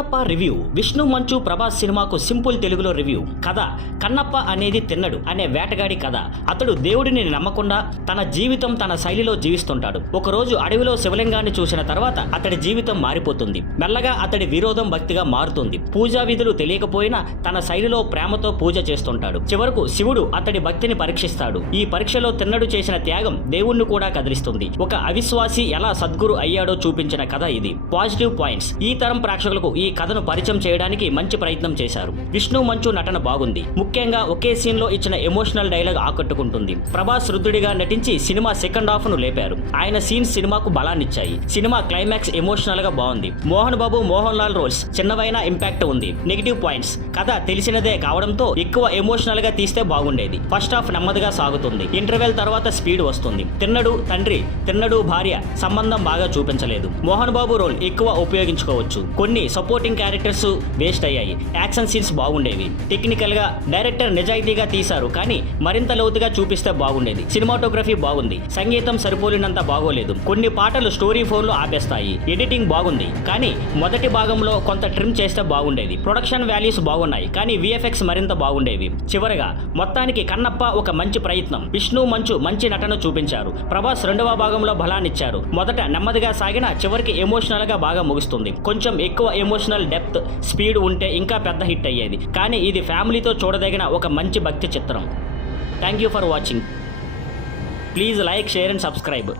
Kannappa review. Vishnu మంచు ప్రభాస్ సినిమాకు simple తెలుగులో రివ్యూ. కథ: కన్నప్ప అనేది తిన్నడు అనే వేటగాడి కథ. అతడు దేవుడిని నమ్మకుండా తన జీవితం తన శైలిలో జీవిస్తుంటాడు. ఒకరోజు అడవిలో శివలింగాన్ని చూసిన తర్వాత అతడి జీవితం మారిపోతుంది. మెల్లగా అతడి విరోధం భక్తిగా మారుతుంది. పూజా విధులు తెలియకపోయినా తన శైలిలో ప్రేమతో పూజ చేస్తుంటాడు. చివరకు శివుడు అతడి భక్తిని పరీక్షిస్తాడు. ఈ పరీక్షలో తిన్నడు చేసిన త్యాగం దేవుణ్ణి కూడా కదిలిస్తుంది. ఒక అవిశ్వాసి ఎలా సద్గురు అయ్యాడో చూపించిన కథ ఇది. పాజిటివ్ పాయింట్స్: ఈ తరం ప్రేక్షకులకు ఈ కథను పరిచయం చేయడానికి మంచి ప్రయత్నం చేశారు. విష్ణు మంచు నటన బాగుంది. ముఖ్యంగా ఒకే సీన్ లో ఇచ్చిన ఎమోషనల్ డైలాగ్ ఆకట్టుకుంటుంది. ప్రభాస్ రుద్రుడిగా నటించి సినిమా సెకండ్ హాఫ్ ను లేపారు. ఆయన సీన్స్ సినిమాకు బలాన్నిచ్చాయి. సినిమా క్లైమాక్స్ ఎమోషనల్ గా బాగుంది. మోహన్ బాబు, మోహన్ లాల్ రోల్స్ చిన్నవైన ఇంపాక్ట్ ఉంది. నెగిటివ్ పాయింట్స్: కథ తెలిసినదే కావడంతో ఎక్కువ ఎమోషనల్ గా తీస్తే బాగుండేది. ఫస్ట్ హాఫ్ నెమ్మదిగా సాగుతుంది. ఇంటర్వెల్ తర్వాత స్పీడ్ వస్తుంది. తిన్నడు తండ్రి, తిన్నడు భార్య సంబంధం బాగా చూపించలేదు. మోహన్ బాబు రోల్ ఎక్కువ ఉపయోగించుకోవచ్చు. కొన్ని సపోర్టింగ్ క్యారెక్టర్స్ వేస్ట్ అయ్యాయి. యాక్షన్ సీన్స్ బాగుండేవి. టెక్నికల్ గా డైరెక్టర్ నిజాయితీగా తీశారు, కానీ మరింత లోతుగా చూపిస్తే బాగుండేది. సినిమాటోగ్రఫీ బాగుంది. సంగీతం సరిపోలినంత బాగోలేదు. కొన్ని పాటలు స్టోరీ ఫోన్ లో ఆపేస్తాయి. ఎడిటింగ్ బాగుంది, కానీ మొదటి భాగంలో కొంత ట్రిమ్ చేస్తే బాగుండేది. ప్రొడక్షన్ వాల్యూస్ బాగున్నాయి, కానీ విఎఫ్ఎక్స్ మరింత బాగుండేవి. చివరగా మొత్తానికి కన్నప్ప ఒక మంచి ప్రయత్నం. విష్ణు మంచు మంచి నటన చూపించారు. ప్రభాస్ రెండవ భాగంలో బలాన్నిచ్చారు. మొదట నెమ్మదిగా సాగిన చివరికి ఎమోషనల్ గా బాగా ముగుస్తుంది. కొంచెం ఎక్కువ ఎమోషనల్ డెప్త్, స్పీడ్ ఉంటే ఇంకా పెద్ద హిట్ అయ్యేది. కానీ ఇది ఫ్యామిలీతో చూడదగిన ఒక మంచి భక్తి చిత్రం. Thank you for watching. Please like, share and subscribe.